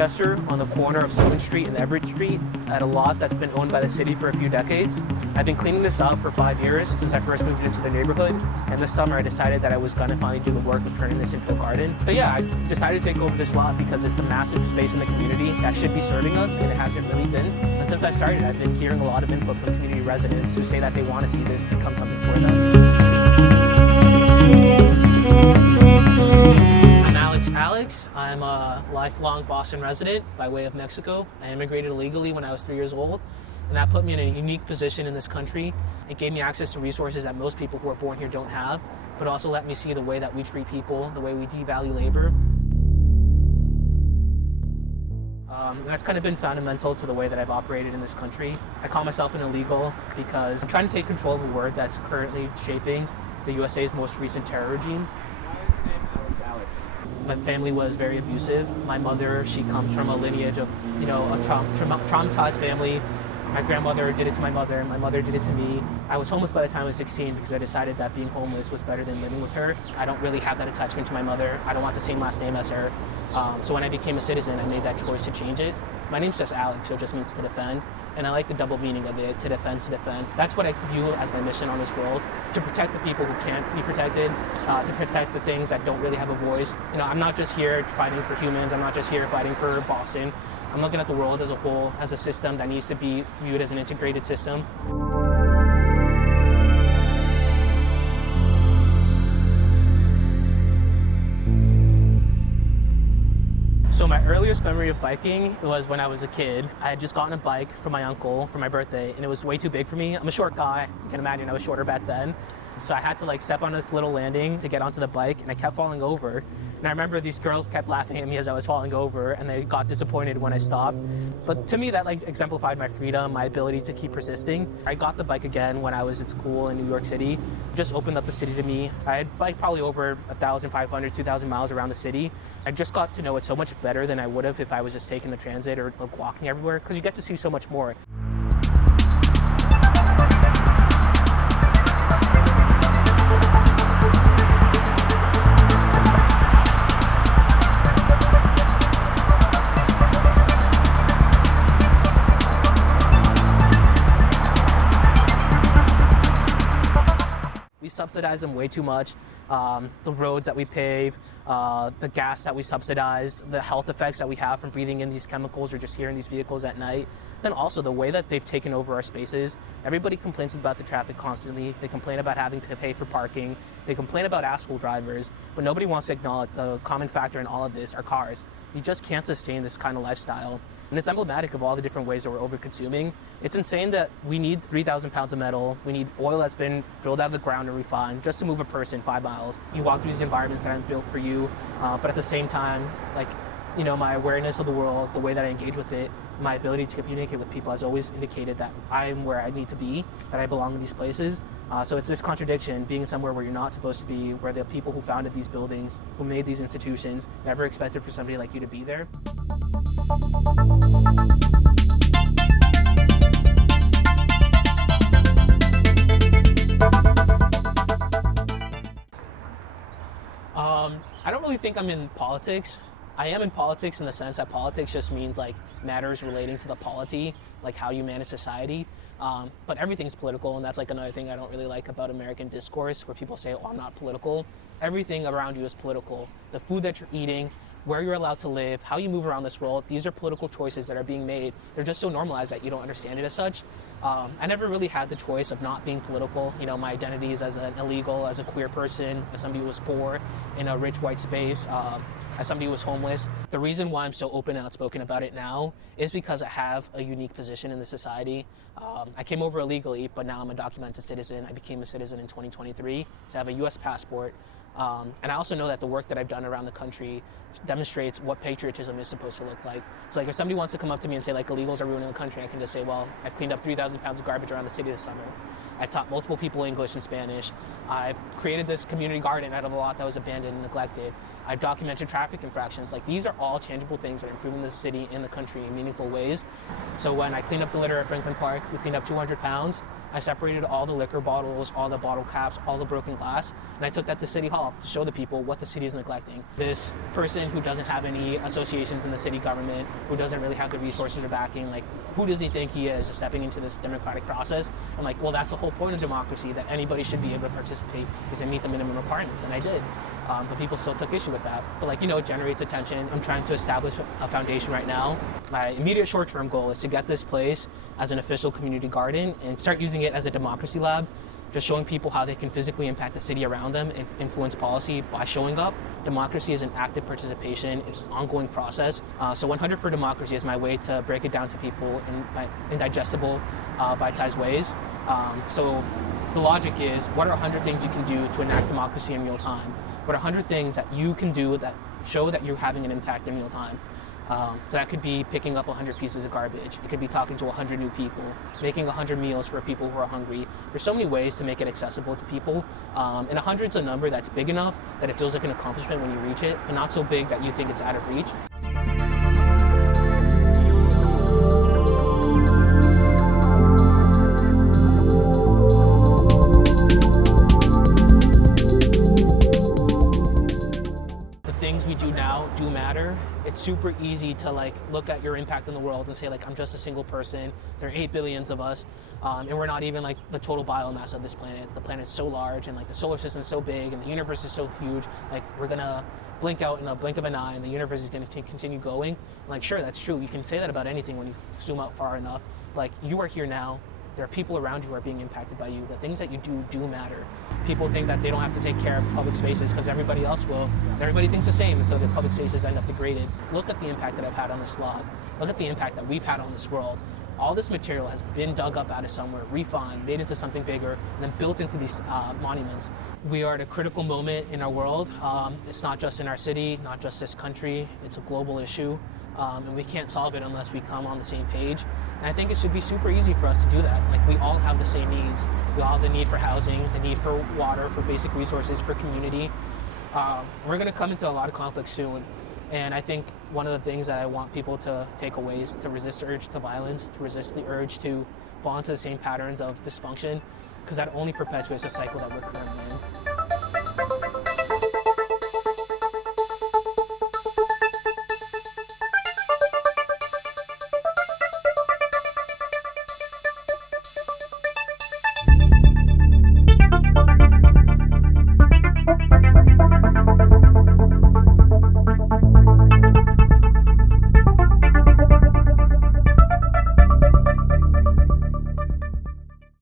Rochester on the corner of Stone Street and Everett Street at a lot that's been owned by the city for a few decades. I've been cleaning this up for 5 years since I first moved into the neighborhood, and this summer I decided that I was gonna finally do the work of turning this into a garden. But yeah, I decided to take over this lot because it's a massive space in the community that should be serving us, and it hasn't really been. And since I started, I've been hearing a lot of input from community residents who say that they want to see this become something for them. I'm a lifelong Boston resident by way of Mexico. I immigrated illegally when I was 3 years old, and that put me in a unique position in this country. It gave me access to resources that most people who are born here don't have, but also let me see the way that we treat people, the way we devalue labor. That's kind of been fundamental to the way that I've operated in this country. I call myself an illegal because I'm trying to take control of a word that's currently shaping the USA's most recent terror regime. My family was very abusive. My mother, she comes from a lineage of, a traumatized family. My grandmother did it to my mother did it to me. I was homeless by the time I was 16 because I decided that being homeless was better than living with her. I don't really have that attachment to my mother. I don't want the same last name as her. So when I became a citizen, I made that choice to change it. My name's just Alex, so it just means to defend. And I like the double meaning of it, to defend, to defend. That's what I view as my mission on this world, to protect the people who can't be protected, to protect the things that don't really have a voice. I'm not just here fighting for humans, I'm not just here fighting for Boston. I'm looking at the world as a whole, as a system that needs to be viewed as an integrated system. So my earliest memory of biking was when I was a kid. I had just gotten a bike from my uncle for my birthday, and it was way too big for me. I'm a short guy. You can imagine I was shorter back then. So I had to step on this little landing to get onto the bike, and I kept falling over. And I remember these girls kept laughing at me as I was falling over, and they got disappointed when I stopped. But to me, that exemplified my freedom, my ability to keep persisting. I got the bike again when I was at school in New York City. It just opened up the city to me. I had biked probably over 1,500, 2,000 miles around the city. I just got to know it so much better than I would have if I was just taking the transit or walking everywhere, because you get to see so much more. Subsidize them way too much. The roads that we pave, the gas that we subsidize, the health effects that we have from breathing in these chemicals or just hearing these vehicles at night. Then also the way that they've taken over our spaces. Everybody complains about the traffic constantly. They complain about having to pay for parking. They complain about asshole drivers, but nobody wants to acknowledge the common factor in all of this are cars. You just can't sustain this kind of lifestyle. And it's emblematic of all the different ways that we're over-consuming. It's insane that we need 3,000 pounds of metal. We need oil that's been drilled out of the ground and refined just to move a person 5 miles. You walk through these environments that aren't built for you, but at the same time, my awareness of the world, the way that I engage with it, my ability to communicate with people has always indicated that I'm where I need to be, that I belong in these places. So it's this contradiction, being somewhere where you're not supposed to be, where the people who founded these buildings, who made these institutions, never expected for somebody like you to be there. I don't really think I'm in politics. I am in politics in the sense that politics just means matters relating to the polity, how you manage society. But everything's political, and that's another thing I don't really like about American discourse, where people say, oh, I'm not political. Everything around you is political. The food that you're eating, where you're allowed to live, how you move around this world, these are political choices that are being made. They're just so normalized that you don't understand it as such. I never really had the choice of not being political. My identity is as an illegal, as a queer person, as somebody who was poor in a rich white space, as somebody who was homeless. The reason why I'm so open and outspoken about it now is because I have a unique position in the society. I came over illegally, but now I'm a documented citizen. I became a citizen in 2023, so I have a U.S. passport. And I also know that the work that I've done around the country demonstrates what patriotism is supposed to look like. So if somebody wants to come up to me and say illegals are ruining the country, I can just say, well, I've cleaned up 3,000 pounds of garbage around the city this summer. I've taught multiple people English and Spanish. I've created this community garden out of a lot that was abandoned and neglected. I've documented traffic infractions. Like, these are all tangible things that are improving the city and the country in meaningful ways. So when I cleaned up the litter at Franklin Park, we cleaned up 200 pounds. I separated all the liquor bottles, all the bottle caps, all the broken glass, and I took that to City Hall to show the people what the city is neglecting. This person who doesn't have any associations in the city government, who doesn't really have the resources or backing, like, who does he think he is stepping into this democratic process? I'm like, well, that's the whole point of democracy, that anybody should be able to participate if they meet the minimum requirements, and I did. But people still took issue with that. But, like, you know, it generates attention. I'm trying to establish a foundation right now. My immediate short-term goal is to get this place as an official community garden and start using it as a democracy lab, just showing people how they can physically impact the city around them and influence policy by showing up. Democracy is an active participation. It's an ongoing process. So 100 for Democracy is my way to break it down to people in digestible, bite-sized ways. So the logic is, what are 100 things you can do to enact democracy in real time? What are 100 things that you can do that show that you're having an impact in real time? So that could be picking up 100 pieces of garbage. It could be talking to 100 new people, making 100 meals for people who are hungry. There's so many ways to make it accessible to people. And 100's a number that's big enough that it feels like an accomplishment when you reach it, but not so big that you think it's out of reach. Things we do now do matter. It's super easy to, like, look at your impact in the world and say, like, I'm just a single person. There are 8 billions of us, and we're not even, like, the total biomass of this planet. The planet's so large, and, like, the solar system's so big, and the universe is so huge. Like, we're gonna blink out in a blink of an eye, and the universe is gonna continue going. And, like, sure, that's true. You can say that about anything when you zoom out far enough. Like, you are here now. There are people around you who are being impacted by you. The things that you do matter. People think that they don't have to take care of public spaces because everybody else will. Everybody thinks the same, and so the public spaces end up degraded. Look at the impact that I've had on this lot. Look at the impact that we've had on this world. All this material has been dug up out of somewhere, refined, made into something bigger, and then built into these monuments. We are at a critical moment in our world. It's not just in our city, not just this country. It's a global issue. And we can't solve it unless we come on the same page. And I think it should be super easy for us to do that. Like, we all have the same needs. We all have the need for housing, the need for water, for basic resources, for community. We're gonna come into a lot of conflict soon. And I think one of the things that I want people to take away is to resist the urge to violence, to resist the urge to fall into the same patterns of dysfunction, because that only perpetuates the cycle that we're currently in.